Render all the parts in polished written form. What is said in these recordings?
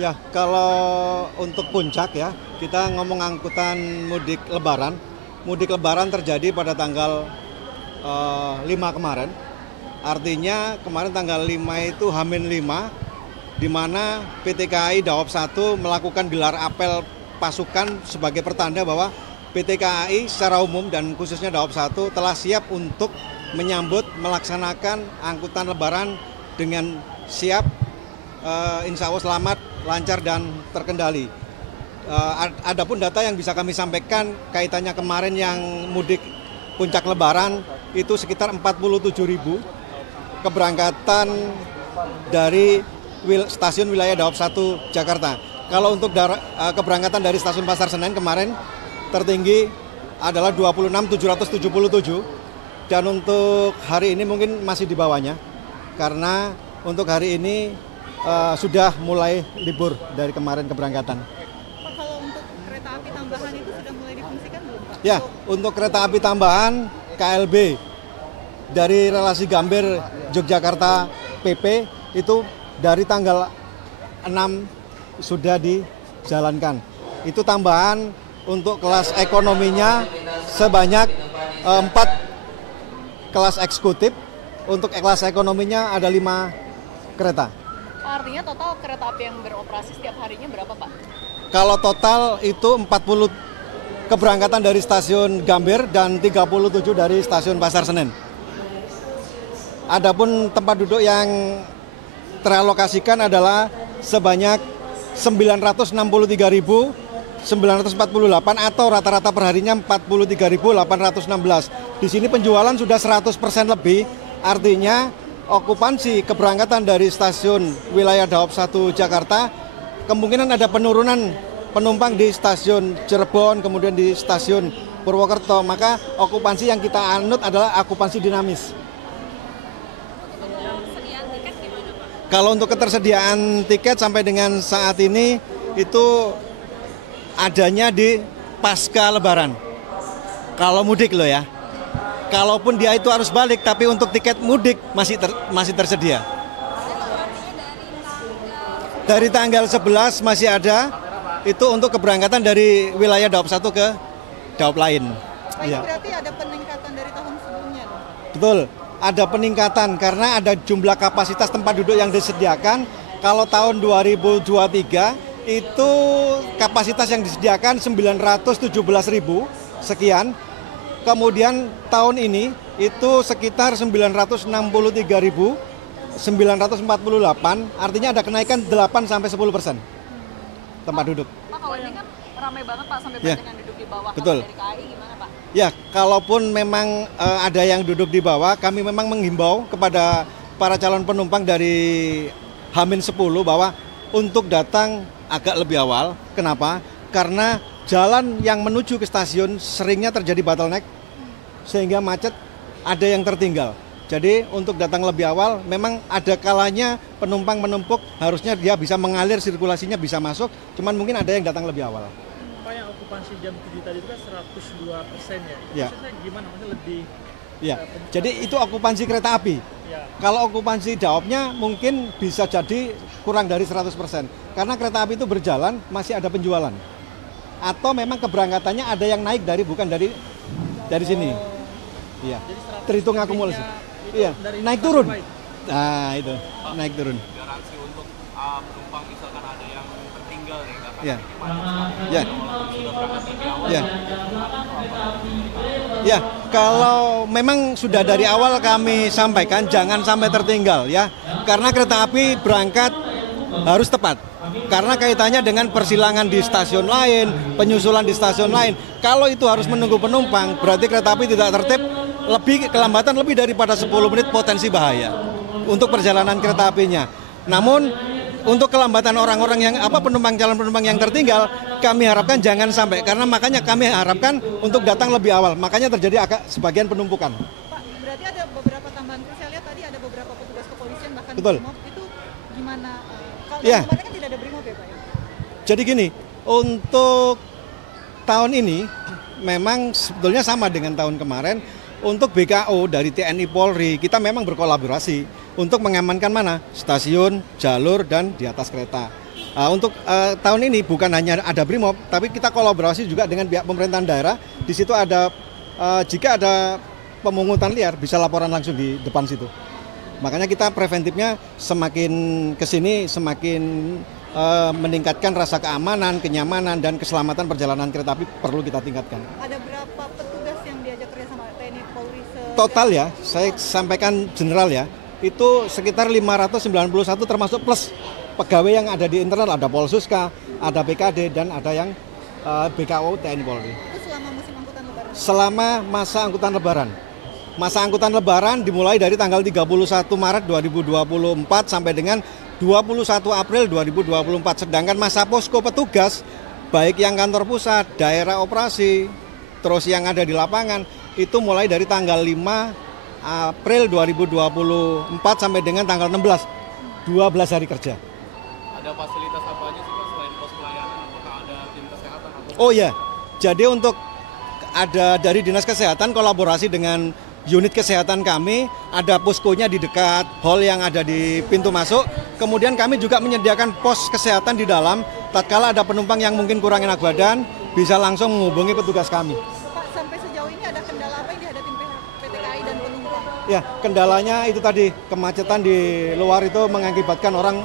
Ya, kalau untuk puncak ya, kita ngomong angkutan mudik Lebaran. Mudik Lebaran terjadi pada tanggal 5 kemarin. Artinya kemarin tanggal 5 itu H-5, di mana PT KAI Daob 1 melakukan gelar apel pasukan sebagai pertanda bahwa PT KAI secara umum dan khususnya Daob 1 telah siap untuk menyambut melaksanakan angkutan Lebaran dengan siap, insya Allah selamat, lancar dan terkendali. Adapun data yang bisa kami sampaikan kaitannya kemarin yang mudik puncak Lebaran itu sekitar 47.000 keberangkatan dari stasiun wilayah Daob 1 Jakarta. Kalau untuk keberangkatan dari stasiun Pasar Senen kemarin tertinggi adalah 26.777 dan untuk hari ini mungkin masih di bawahnya karena untuk hari ini sudah mulai libur dari kemarin keberangkatan. Pak, kalau untuk kereta api tambahan itu sudah mulai difungsikan belum, Pak? Ya, untuk kereta api tambahan KLB dari relasi Gambir Yogyakarta PP itu dari tanggal 6 sudah dijalankan. Itu tambahan untuk kelas ekonominya sebanyak 4 kelas eksekutif. Untuk kelas ekonominya ada 5 kereta. Artinya total kereta api yang beroperasi setiap harinya berapa, Pak? Kalau total itu 40 keberangkatan dari stasiun Gambir dan 37 dari stasiun Pasar Senen. Adapun tempat duduk yang teralokasikan adalah sebanyak 963.948 atau rata-rata perharinya 43.816. Di sini penjualan sudah 100% lebih, artinya okupansi keberangkatan dari stasiun wilayah Daob 1 Jakarta kemungkinan ada penurunan penumpang di stasiun Cirebon, kemudian di stasiun Purwokerto, maka okupansi yang kita anut adalah okupansi dinamis. Kalau untuk ketersediaan tiket sampai dengan saat ini itu adanya di pasca Lebaran. Kalau mudik loh ya. Kalaupun dia itu harus balik, tapi untuk tiket mudik masih tersedia. Dari tanggal 11 masih ada, itu untuk keberangkatan dari wilayah Daob 1 ke Daob lain. Pak, ini berarti ada peningkatan dari tahun sebelumnya? Betul, ada peningkatan karena ada jumlah kapasitas tempat duduk yang disediakan. Kalau tahun 2023 itu kapasitas yang disediakan 917.000 sekian. Kemudian tahun ini itu sekitar 963.948, artinya ada kenaikan 8-10% tempat duduk. Pak, kalau ini kan ramai banget, Pak, sampai banyak yang duduk di bawah. Betul. Kalau dari KAI gimana, Pak? Ya, kalaupun memang ada yang duduk di bawah, kami memang menghimbau kepada para calon penumpang dari H-10 bahwa untuk datang agak lebih awal. Kenapa? Karena jalan yang menuju ke stasiun seringnya terjadi bottleneck sehingga macet, ada yang tertinggal. Jadi untuk datang lebih awal memang ada kalanya penumpang menumpuk, harusnya dia bisa mengalir, sirkulasinya bisa masuk, cuman mungkin ada yang datang lebih awal. Pak, yang okupansi jam 7 tadi itu kan 102% ya? Ya. Maksudnya gimana? Maksudnya lebih... Ya, jadi itu okupansi kereta api. Ya. Kalau okupansi daopnya mungkin bisa jadi kurang dari 100%. Karena kereta api itu berjalan, masih ada penjualan. Atau memang keberangkatannya ada yang naik bukan dari sini. Iya. Terhitung akumulasi. Iya, naik turun. Nah, itu. Naik turun. Garansi untuk penumpang misalkan ada yang tertinggal nih karena Ya. ya. Ya. Ya. Ya, kalau memang sudah dari awal kami sampaikan jangan sampai tertinggal ya. Karena kereta api berangkat harus tepat. Karena kaitannya dengan persilangan di stasiun lain, penyusulan di stasiun lain. Kalau itu harus menunggu penumpang, berarti kereta api tidak tertib, kelambatan lebih daripada 10 menit potensi bahaya untuk perjalanan kereta apinya. Namun untuk kelambatan orang-orang yang calon penumpang yang tertinggal, kami harapkan jangan sampai, karena makanya kami harapkan untuk datang lebih awal. Makanya terjadi agak sebagian penumpukan. Pak, berarti ada beberapa tambahan kru. Saya lihat tadi ada beberapa petugas kepolisian bahkan Betul. Brimob. Itu gimana? Kalau Ya. kemarin kan tidak ada Brimob ya, Pak? Jadi gini, untuk tahun ini memang sebetulnya sama dengan tahun kemarin. Untuk BKO dari TNI Polri, kita memang berkolaborasi untuk mengamankan mana? Stasiun, jalur, dan di atas kereta. Untuk tahun ini bukan hanya ada Brimob, tapi kita kolaborasi juga dengan pihak pemerintahan daerah. Di situ ada jika ada pemungutan liar bisa laporan langsung di depan situ. Makanya kita preventifnya semakin kesini semakin meningkatkan rasa keamanan, kenyamanan, dan keselamatan perjalanan kereta api perlu kita tingkatkan. Ada berapa petugas yang diajak kerja sama TNI Polri? Total ya, saya sampaikan general ya, itu sekitar 591 termasuk plus pegawai yang ada di internal, ada Polsuska, ada BKD, dan ada yang BKO TNI Polri. Itu selama musim angkutan lebaran? Selama masa angkutan lebaran. Masa angkutan lebaran dimulai dari tanggal 31 Maret 2024 sampai dengan 21 April 2024. Sedangkan masa posko petugas, baik yang kantor pusat, daerah operasi, terus yang ada di lapangan, itu mulai dari tanggal 5 April 2024 sampai dengan tanggal 16, 12 hari kerja. Ada fasilitas apa aja sih Pak selain pos pelayanan? Apakah ada tim kesehatan? Oh ya, jadi untuk ada dari Dinas Kesehatan kolaborasi dengan unit kesehatan kami, ada poskonya di dekat hall yang ada di pintu masuk. Kemudian kami juga menyediakan pos kesehatan di dalam, tatkala ada penumpang yang mungkin kurang enak badan, bisa langsung menghubungi petugas kami. Pak, sampai sejauh ini ada kendala apa yang dihadapi PT KAI dan penumpang? Ya, kendalanya itu tadi, kemacetan di luar itu mengakibatkan orang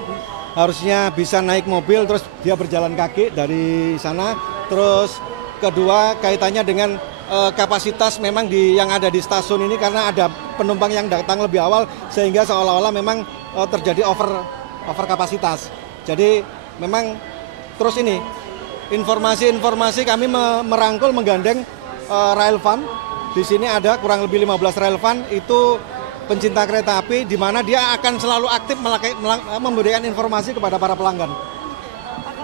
harusnya bisa naik mobil, terus dia berjalan kaki dari sana. Terus kedua, kaitannya dengan kapasitas memang yang ada di stasiun ini karena ada penumpang yang datang lebih awal sehingga seolah-olah memang terjadi over kapasitas. Jadi memang terus ini informasi kami merangkul menggandeng rail fund. Di sini ada kurang lebih 15 rail fund itu pencinta kereta api di mana dia akan selalu aktif memberikan informasi kepada para pelanggan.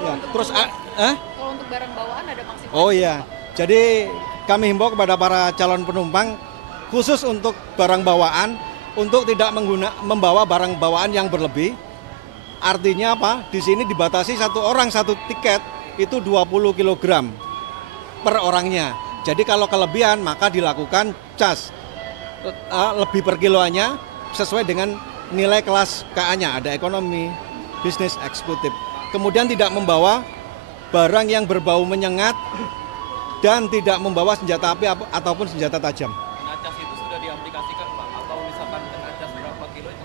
Ya, terus Kalau untuk barang bawaan ada maksimal? Oh iya. Jadi kami himbau kepada para calon penumpang khusus untuk barang bawaan untuk tidak membawa barang bawaan yang berlebih. Artinya apa? Di sini dibatasi satu orang satu tiket itu 20 kg per orangnya. Jadi kalau kelebihan maka dilakukan cas lebih per kiloannya sesuai dengan nilai kelas KA-nya. Ada ekonomi, bisnis, eksekutif. Kemudian tidak membawa barang yang berbau menyengat dan tidak membawa senjata api ataupun senjata tajam. Ngacas itu sudah diaplikasikan Pak? Atau misalkan ngacas berapa kilo itu?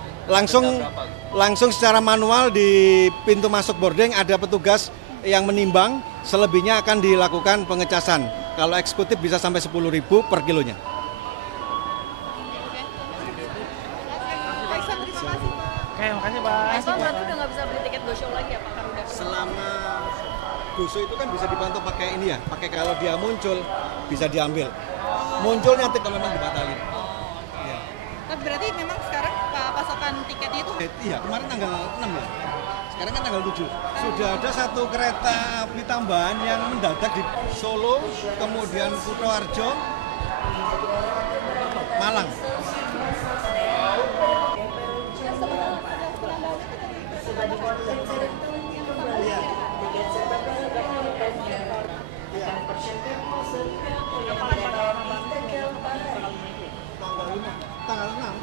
Langsung secara manual di pintu masuk boarding ada petugas yang menimbang, selebihnya akan dilakukan pengecasan. Kalau eksekutif bisa sampai 10.000 per kilonya. Kaisang, terima kasih Pak. Oke, makasih Pak. Pak, berarti udah nggak bisa beli tiket go show lagi ya Pak? Karena udah Selama Guso itu kan bisa dipantau pakai ini ya, pakai kalau dia muncul bisa diambil. Munculnya nanti kalau memang dibatalin. Ya. Tapi berarti memang sekarang pasokan tiketnya itu Iya, kemarin tanggal 6 ya. Sekarang kan tanggal 7. Sudah ada satu kereta api tambahan yang mendadak di Solo, kemudian Kutoarjo, Malang. Tanggal 6.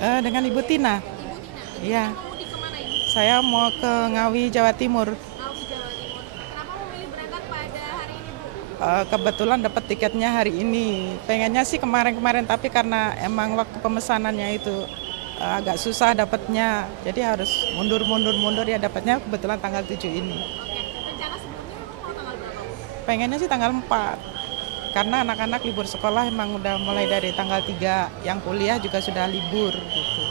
Dengan Ibu Tina. Ibu Tina. Iya. Mau mudik kemana ini? Saya mau ke Ngawi, Jawa Timur. Ngawi, Jawa Timur. Kenapa memilih berangkat pada hari ini, Bu? Kebetulan dapat tiketnya hari ini. Pengennya sih kemarin-kemarin, tapi karena emang waktu pemesanannya itu agak susah dapatnya. Jadi harus mundur ya, dapatnya kebetulan tanggal 7 ini. Oke, rencana sebelumnya mau tanggal berapa, Bu? Pengennya sih tanggal 4. Karena anak-anak libur sekolah emang udah mulai dari tanggal 3. Yang kuliah juga sudah libur gitu.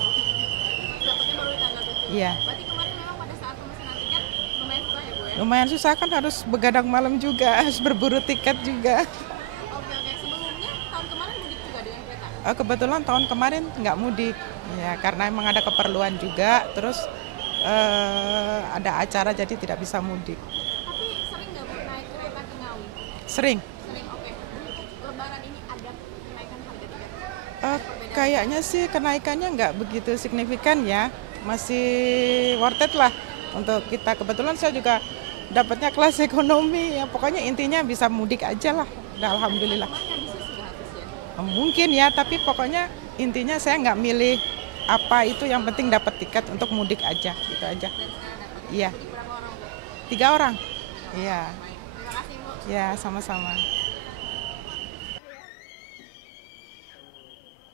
Dapatnya baru di tanggal 7. Iya. Berarti kemarin memang pada saat pemesanan tiket lumayan susah ya, Bu ya? Lumayan susah kan, harus begadang malam juga, harus berburu tiket juga. Oke. Sebelumnya tahun kemarin mudik juga dengan kereta? Kebetulan tahun kemarin nggak mudik, ya karena emang ada keperluan juga, terus ada acara jadi tidak bisa mudik. Tapi sering nggak, Bu, naik kereta ke Ngawi? Sering. Sering, oke. Untuk lebaran ini ada kenaikan harga tiket? Kayaknya sih kenaikannya nggak begitu signifikan ya, masih worth it lah untuk kita. Kebetulan saya juga dapatnya kelas ekonomi, ya pokoknya intinya bisa mudik aja lah, udah alhamdulillah. Kemarin habisnya sudah habis ya? Mungkin ya, tapi pokoknya intinya saya nggak milih apa itu, yang penting dapat tiket untuk mudik aja, gitu aja. Dan sekarang dapat. Iya, Mudik berapa orang, Bu? 3 orang. Iya, Baik. Terima kasih, Bu. ya sama-sama.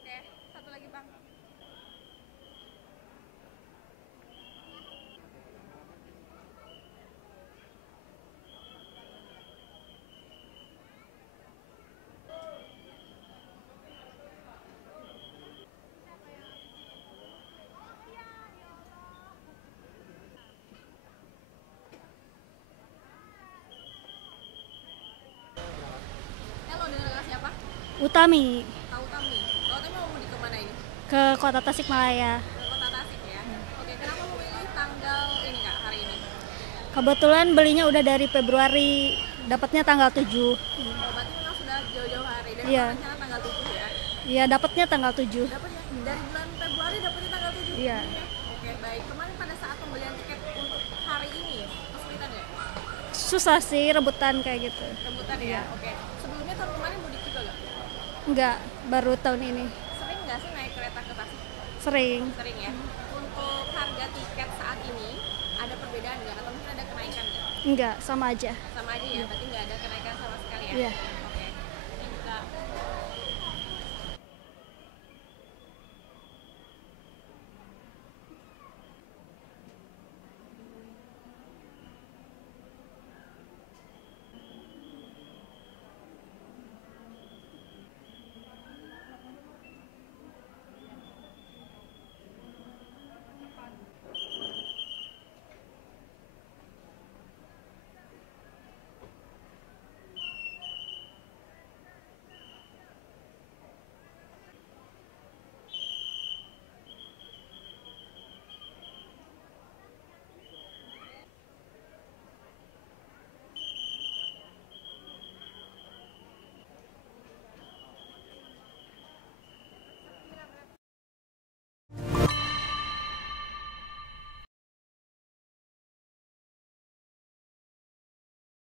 Oke, satu lagi, Bang. Halo, dengan siapa? Utami Tahu Tami. Tahu Tami mau mudik kemana ini? ke kota Tasikmalaya. Ke Kota Tasik ya. Oke, kenapa memilih tanggal ini, Kak, hari ini? Kebetulan belinya udah dari Februari, dapatnya tanggal 7. Oh, berarti memang sudah jauh-jauh hari. Dan Iya. rencana tanggal 7 ya? Iya, dapatnya tanggal 7. Dapatnya dari bulan Februari dapatnya tanggal 7? Iya. Oke, baik. Kemarin pada saat pembelian tiket untuk hari ini, kesulitan ya? Susah sih rebutan kayak gitu. Rebutan ya? Oke. Sebelumnya tahun kemarin mudik juga nggak? Enggak, baru tahun ini. Sering nggak sih naik kereta ke Tasik? Sering. Sering ya? Untuk harga tiket saat ini, ada perbedaan nggak? Atau mungkin ada kenaikan nggak? Enggak, sama aja. Sama aja ya? Berarti nggak ada kenaikan sama sekali ya? Iya.